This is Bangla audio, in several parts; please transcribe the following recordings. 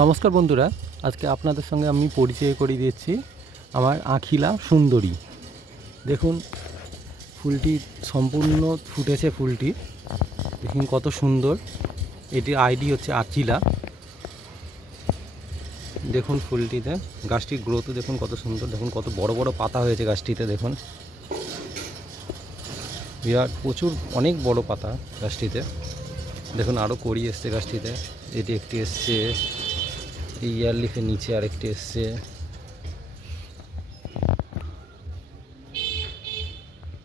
নমস্কার বন্ধুরা, আজকে আপনাদের সঙ্গে আমি পরিচয় করিয়ে দিচ্ছি আমার আখিলা সুন্দরী। দেখুন, ফুলটি সম্পূর্ণ ফুটেছে ফুলটি। দেখুন কত সুন্দর। এটির আইডি হচ্ছে আখিলা। দেখুন ফুলটিতে, গাছটির গ্রোথও দেখুন কত সুন্দর। দেখুন কত বড় বড় পাতা হয়েছে গাছটিতে, দেখুন। বিরাট প্রচুর অনেক বড় পাতা গাছটিতে। দেখুন আরও কড়ি এসছে গাছটিতে। এটি একটি এসছে এই ইয়ার নিচে আরেকটি এসছে।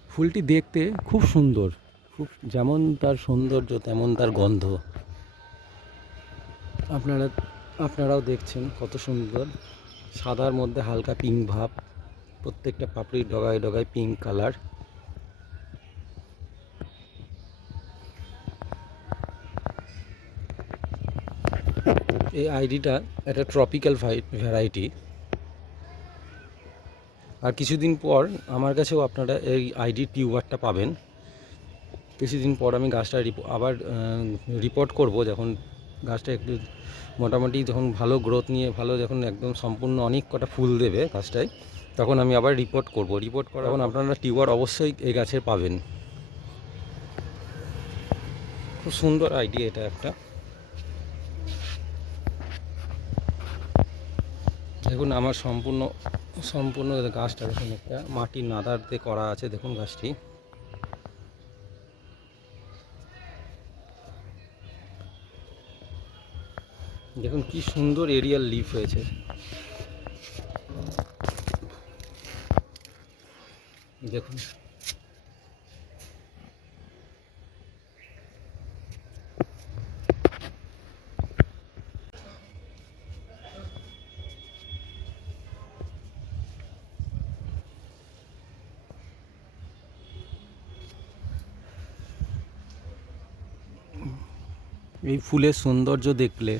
ফুলটি দেখতে খুব সুন্দর। খুব যেমন তার সৌন্দর্য, তেমন তার গন্ধ। আপনারা, আপনারাও দেখছেন কত সুন্দর। সাদার মধ্যে হালকা পিঙ্ক ভাব, প্রত্যেকটা পাপড়ির ডগায় ডগায় পিঙ্ক কালার এই আইডিটা একটা ট্রপিক্যাল ভ্যারাইটি আর কিছুদিন পর আমার কাছেও আপনারা এই আইডি টিউবারটা পাবেন। কিছুদিন পর আমি গাছটা আবার রিপোর্ট করব যখন গাছটা একটু মোটামুটি যখন ভালো গ্রোথ নিয়ে, ভালো যখন একদম সম্পূর্ণ অনেক কটা ফুল দেবে গাছটায়, তখন আমি আবার রিপোর্ট করব। রিপোর্ট করা তখন আপনারা টিউবার অবশ্যই এই গাছের পাবেন। খুব সুন্দর আইডিয়া এটা একটা। দেখুন, আমার সম্পূর্ণ সম্পূর্ণ গাছটা, দেখুন একটা মাটির নাদার দিয়ে করা আছে, দেখুন গাছটি। দেখুন, কি সুন্দর এরিয়াল লিফ হয়েছে। দেখুন এই ফুলের সৌন্দর্য দেখলে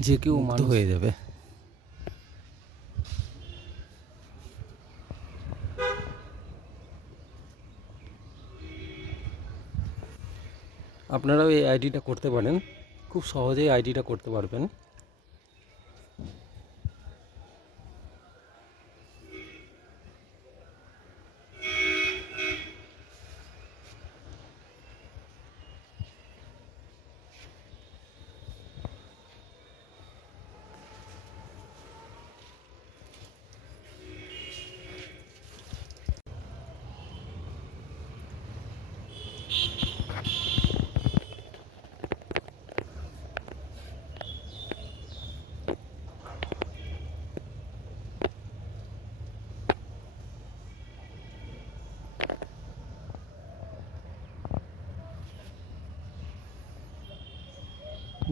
যে কেউ মুগ্ধ হয়ে যাবে। আপনারাও এই আইডিটা করতে পারেন। খুব সহজেই আইডিটা করতে পারবেন।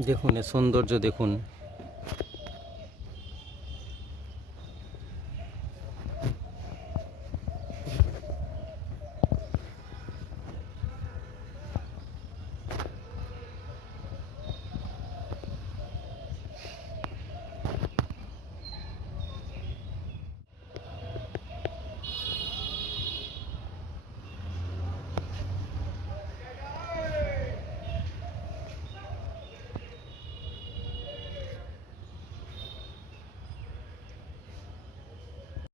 দেখুন এ সৌন্দর্য দেখুন।